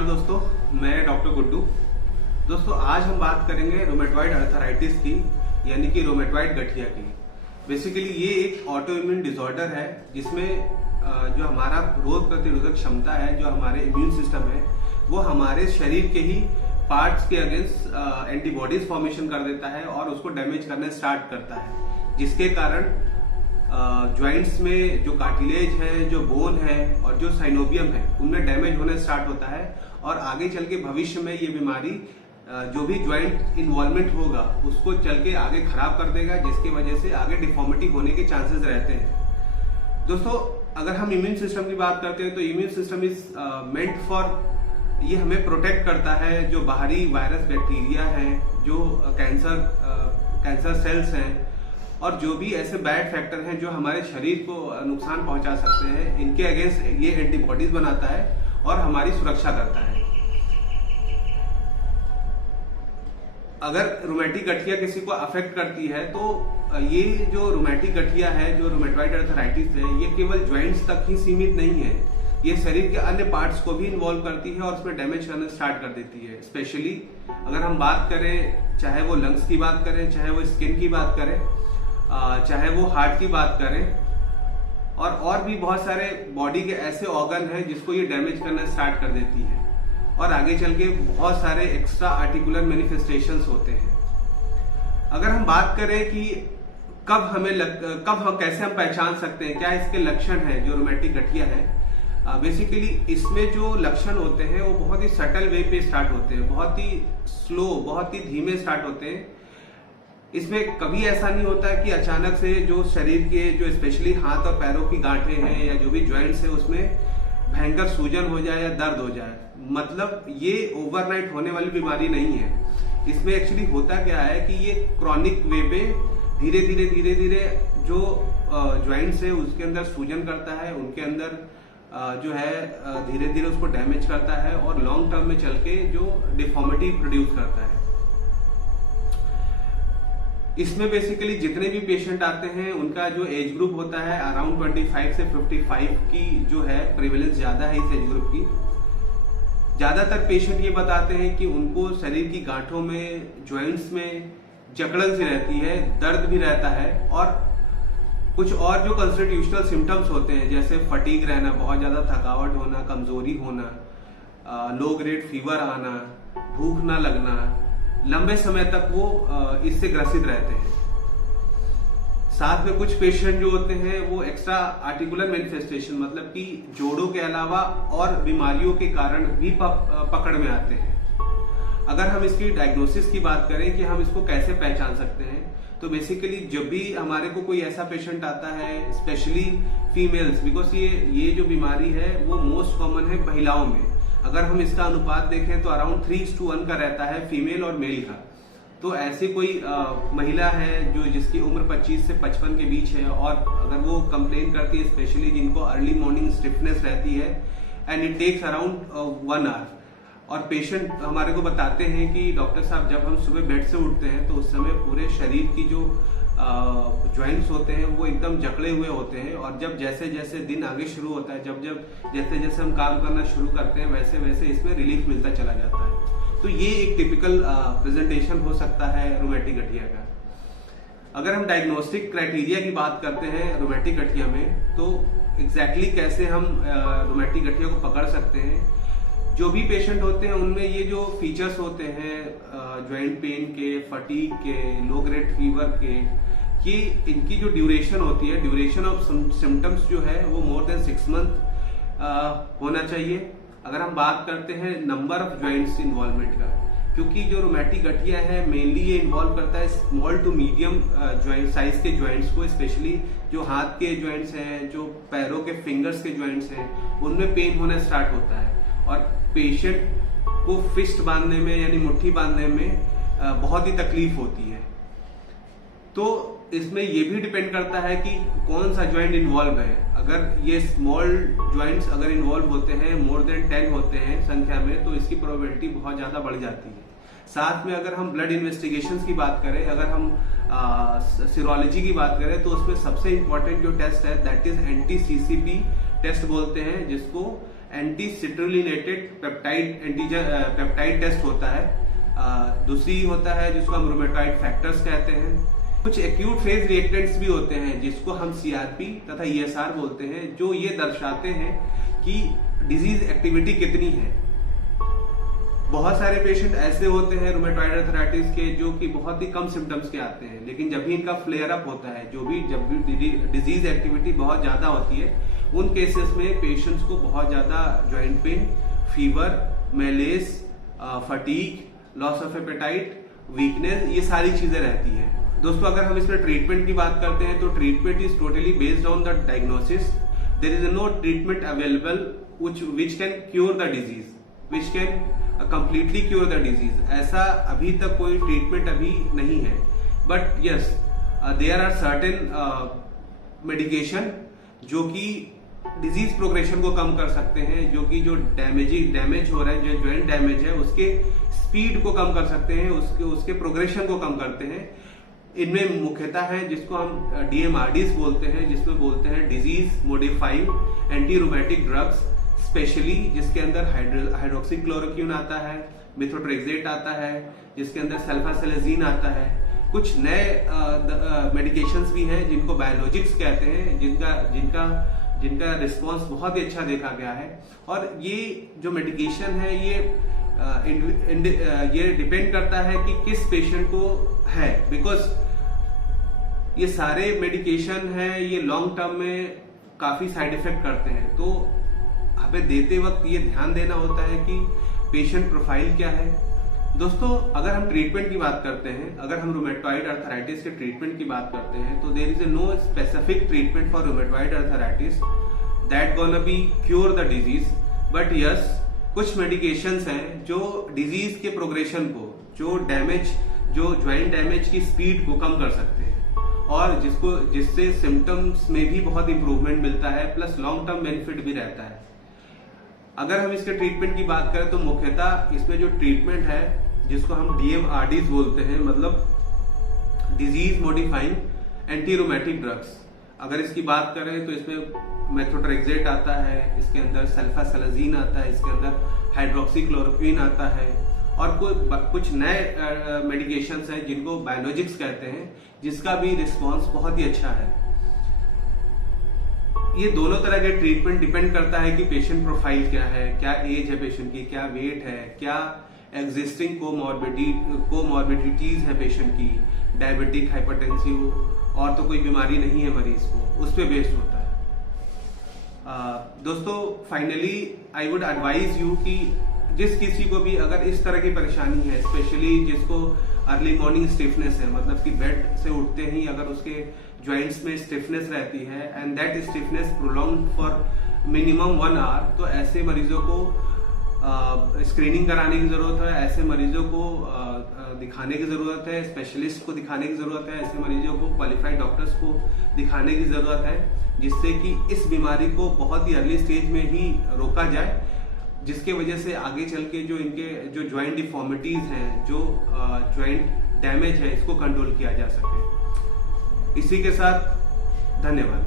नमस्कार दोस्तों, मैं डॉक्टर गुड्डू। दोस्तों आज हम बात करेंगे रोमेटॉइड अर्थराइटिस की, यानी कि रोमेटॉइड गठिया की। बेसिकली ये एक ऑटो इम्यून डिसऑर्डर है जिसमें जो हमारा रोग प्रतिरोधक क्षमता है, जो हमारे इम्यून सिस्टम है, वो हमारे शरीर के ही पार्ट्स के अगेंस्ट एंटीबॉडीज फॉर्मेशन कर देता है और उसको डैमेज करना स्टार्ट करता है, जिसके कारण ज्वाइंट्स में जो कार्टिलेज है, जो बोन है और जो साइनोवियम है, उनमें डैमेज होना स्टार्ट होता है और आगे चल के भविष्य में ये बीमारी जो भी ज्वाइंट इन्वॉल्वमेंट होगा उसको चल के आगे खराब कर देगा, जिसकी वजह से आगे डिफॉर्मिटी होने के चांसेस रहते हैं। दोस्तों अगर हम इम्यून सिस्टम की बात करते हैं तो immune system is meant for, ये हमें प्रोटेक्ट करता है जो बाहरी वायरस बैक्टीरिया है, जो कैंसर सेल्स हैं और जो भी ऐसे बैड फैक्टर हैं जो हमारे शरीर को नुकसान पहुंचा सकते हैं, इनके अगेंस्ट ये एंटीबॉडीज बनाता है और हमारी सुरक्षा करता है। अगर रोमेटिक गठिया किसी को अफेक्ट करती है तो ये जो रोमेटिक गठिया है, जो रोमेटॉइड अर्थराइटिस है, ये केवल ज्वाइंट्स तक ही सीमित नहीं है, ये शरीर के अन्य पार्ट्स को भी इन्वॉल्व करती है और उसमें डैमेज करना स्टार्ट कर देती है। स्पेशली अगर हम बात करें, चाहे वो लंग्स की बात करें, चाहे वो स्किन की बात करें, चाहे वो हार्ट की बात करें और भी बहुत सारे बॉडी के ऐसे ऑर्गन हैं जिसको ये डैमेज करना स्टार्ट कर देती है और आगे चल के बहुत सारे एक्स्ट्रा आर्टिकुलर मैनिफेस्टेशंस होते हैं। अगर हम बात करें कि कैसे हम पहचान सकते हैं, क्या इसके लक्षण है जो रोमेटिक गठिया है, बेसिकली इसमें जो लक्षण होते हैं वो बहुत ही सटल वे पे स्टार्ट होते हैं, बहुत ही स्लो, बहुत ही धीमे स्टार्ट होते हैं। इसमें कभी ऐसा नहीं होता है कि अचानक से जो शरीर के जो स्पेशली हाथ और पैरों की गांठें हैं या जो भी जॉइंट्स है उसमें भयंकर सूजन हो जाए या दर्द हो जाए। मतलब ये ओवरनाइट होने वाली बीमारी नहीं है। इसमें एक्चुअली होता क्या है कि ये क्रॉनिक वे पे धीरे धीरे जो जॉइंट्स है उसके अंदर सूजन करता है, उनके अंदर जो है धीरे धीरे उसको डैमेज करता है और लॉन्ग टर्म में चल के जो डिफॉर्मिटी प्रोड्यूस करता है। इसमें बेसिकली जितने भी पेशेंट आते हैं उनका जो एज ग्रुप होता है अराउंड 25 से 55 की जो है प्रेवलेंस ज्यादा है इस एज ग्रुप की। ज्यादातर पेशेंट ये बताते हैं कि उनको शरीर की गांठों में, जॉइंट्स में जकड़न सी रहती है, दर्द भी रहता है और कुछ और जो कॉन्स्टिट्यूशनल सिम्टम्स होते हैं जैसे फटीग रहना, बहुत ज्यादा थकावट होना, कमजोरी होना, लो ग्रेड फीवर आना, भूख ना लगना, लंबे समय तक वो इससे ग्रसित रहते हैं। साथ में कुछ पेशेंट जो होते हैं वो एक्स्ट्रा आर्टिकुलर मैनिफेस्टेशन, मतलब कि जोड़ों के अलावा और बीमारियों के कारण भी पकड़ में आते हैं। अगर हम इसकी डायग्नोसिस की बात करें कि हम इसको कैसे पहचान सकते हैं, तो बेसिकली जब भी हमारे को कोई ऐसा पेशेंट आता है, स्पेशली फीमेल्स, बिकॉज ये जो बीमारी है वो मोस्ट कॉमन है महिलाओं में। अगर हम इसका अनुपात देखें तो अराउंड 3:1 का रहता है फीमेल और मेल का। तो ऐसी कोई महिला है जो जिसकी उम्र 25 से 55 के बीच है और अगर वो कंप्लेन करती है, स्पेशली जिनको अर्ली मॉर्निंग स्टिफनेस रहती है and it takes around 1 hour, और पेशेंट हमारे को बताते हैं कि डॉक्टर साहब जब हम सुबह बेड से उठते हैं तो उस समय पूरे शरीर की जो ज्वाइंट्स होते हैं वो एकदम जकड़े हुए होते हैं और जब जैसे जैसे दिन आगे शुरू होता है, जैसे जैसे हम काम करना शुरू करते हैं वैसे वैसे इसमें रिलीफ मिलता चला जाता है। तो ये एक टिपिकल प्रेजेंटेशन हो सकता है रोमेटिक गठिया का। अगर हम डायग्नोस्टिक क्राइटेरिया की बात करते हैं रोमेटिक गठिया में, तो एग्जैक्टली कैसे हम रोमेटिक गठिया को पकड़ सकते हैं, जो भी पेशेंट होते हैं उनमें ये जो फीचर्स होते हैं ज्वाइंट पेन के, फटीग के, लो ग्रेड फीवर के, कि इनकी जो ड्यूरेशन होती है, ड्यूरेशन ऑफ सिम्टम्स जो है वो मोर देन 6 मंथ होना चाहिए। अगर हम बात करते हैं नंबर ऑफ ज्वाइंट्स इन्वॉल्वमेंट का, क्योंकि जो रोमेटिक गठिया है मेनली ये इन्वॉल्व करता है small to medium joint size के ज्वाइंट्स को, स्पेशली जो हाथ के ज्वाइंट्स हैं, जो पैरों के फिंगर्स के ज्वाइंट्स हैं, उनमें पेन होना स्टार्ट होता है और पेशेंट को फिस्ट बांधने में यानी मुट्ठी बांधने में बहुत ही तकलीफ होती है। तो इसमें ये भी डिपेंड करता है कि कौन सा ज्वाइंट इन्वॉल्व है। अगर ये स्मॉल ज्वाइंट्स अगर इन्वॉल्व होते हैं, मोर देन 10 होते हैं संख्या में, तो इसकी प्रोबेबिलिटी बहुत ज्यादा बढ़ जाती है। साथ में अगर हम ब्लड इन्वेस्टिगेशंस की बात करें, अगर हम सीरोलॉजी की बात करें, तो उसमें सबसे इंपॉर्टेंट जो टेस्ट है दैट इज एंटी-CCP टेस्ट बोलते हैं, जिसको एंटी सिट्रुलिनेटेड पेप्टाइड टेस्ट होता है। दूसरी होता है जिसको हम रूमेटॉइड फैक्टर्स कहते हैं। कुछ एक्यूट फेज रिएक्टेंट्स भी होते हैं जिसको हम CRP तथा ESR बोलते हैं, जो ये दर्शाते हैं कि डिजीज एक्टिविटी कितनी है। बहुत सारे पेशेंट ऐसे होते हैं रूमेटॉइड आर्थराइटिस के जो कि बहुत ही कम सिम्टम्स के आते हैं, लेकिन जब भी इनका फ्लेयर अप होता है, जब भी डिजीज एक्टिविटी बहुत ज्यादा होती है, उन केसेस में पेशेंट्स को बहुत ज्यादा joint pain, fever, malice, fatigue, loss of appetite, weakness, ये सारी चीजें रहती है। दोस्तों, अगर हम इसमें ट्रीटमेंट की बात करते हैं तो treatment is totally based on the diagnosis. There is no treatment available which can cure the disease, which can completely cure the disease। ऐसा अभी तक कोई ट्रीटमेंट अभी नहीं है, but yes there are certain medication जो कि डिजीज प्रोग्रेशन को कम कर सकते हैं, जो कि जो डैमेज हो रहा है, जो जॉइंट डैमेज है उसके स्पीड को कम कर सकते हैं, उसके प्रोग्रेशन को कम करते हैं। इनमें मुख्यतः है जिसको हम DMRDs बोलते हैं, जिसमें बोलते हैं disease modifying anti rheumatic drugs, specially जिसके अंदर हाइड्रोक्सीक्लोरोक्विन आता है, मेथोट्रेक्सेट आता है, जिसके अंदर सल्फासेलेजीन आता है। कुछ नए मेडिकेशंस भी हैं जिनको बायोलॉजिक्स कहते हैं, जिनका रिस्पांस बहुत ही अच्छा देखा गया है। और ये जो मेडिकेशन है ये डिपेंड करता है कि किस पेशेंट को है, बिकॉज ये सारे मेडिकेशन है ये लॉन्ग टर्म में काफी साइड इफेक्ट करते हैं, तो हमें देते वक्त ये ध्यान देना होता है कि पेशेंट प्रोफाइल क्या है। दोस्तों, अगर हम ट्रीटमेंट की बात करते हैं, अगर हम रूमेटॉइड आर्थराइटिस के ट्रीटमेंट की बात करते हैं, तो there is no specific treatment for rheumatoid arthritis that gonna be cure the disease, but yes कुछ मेडिकेशंस हैं जो डिजीज के प्रोग्रेशन को, जो ज्वाइंट डैमेज की स्पीड को कम कर सकते हैं, और जिससे सिम्टम्स में भी बहुत इंप्रूवमेंट मिलता है, प्लस लॉन्ग टर्म बेनिफिट भी रहता है। अगर हम इसके ट्रीटमेंट की बात करें तो मुख्यतः इसमें जो ट्रीटमेंट है जिसको हम DMRDs बोलते हैं, मतलब disease modifying anti rheumatic drugs. अगर इसकी बात करें तो इसमें मेथोट्रेक्सेट आता है, इसके अंदर सल्फासेलेजीन आता है, इसके अंदर हाइड्रोक्सीक्लोरोक्विन आता है, और कुछ नए मेडिकेशंस हैं जिनको बायोलॉजिक्स कहते हैं, जिसका भी रिस्पांस बहुत ही अच्छा है। ये दोनों तरह के ट्रीटमेंट डिपेंड करता है कि पेशेंट प्रोफाइल क्या है, क्या एज है पेशेंट की, क्या वेट है, क्या एग्जिस्टिंग कोमॉर्बिडिटीज है पेशेंट की, डायबिटिक, हाइपरटेंसिव और तो कोई बीमारी नहीं है मरीज को, उस पर बेस्ड होता है। दोस्तों, finally I would advise you कि जिस किसी को भी अगर इस तरह की परेशानी है, स्पेशली जिसको अर्ली मॉर्निंग स्टिफनेस है, मतलब कि बेड से उठते ही अगर उसके ज्वाइंट्स में स्टिफनेस रहती है and that stiffness prolonged for minimum 1 hour, तो ऐसे मरीजों को स्क्रीनिंग कराने की जरूरत है, ऐसे मरीजों को दिखाने की जरूरत है, स्पेशलिस्ट को दिखाने की जरूरत है, ऐसे मरीजों को क्वालिफाइड डॉक्टर्स को दिखाने की जरूरत है, जिससे कि इस बीमारी को बहुत ही अर्ली स्टेज में ही रोका जाए, जिसके वजह से आगे चल के जो इनके जो ज्वाइंट डिफॉर्मिटीज हैं, जो ज्वाइंट डैमेज है, इसको कंट्रोल किया जा सके। इसी के साथ धन्यवाद।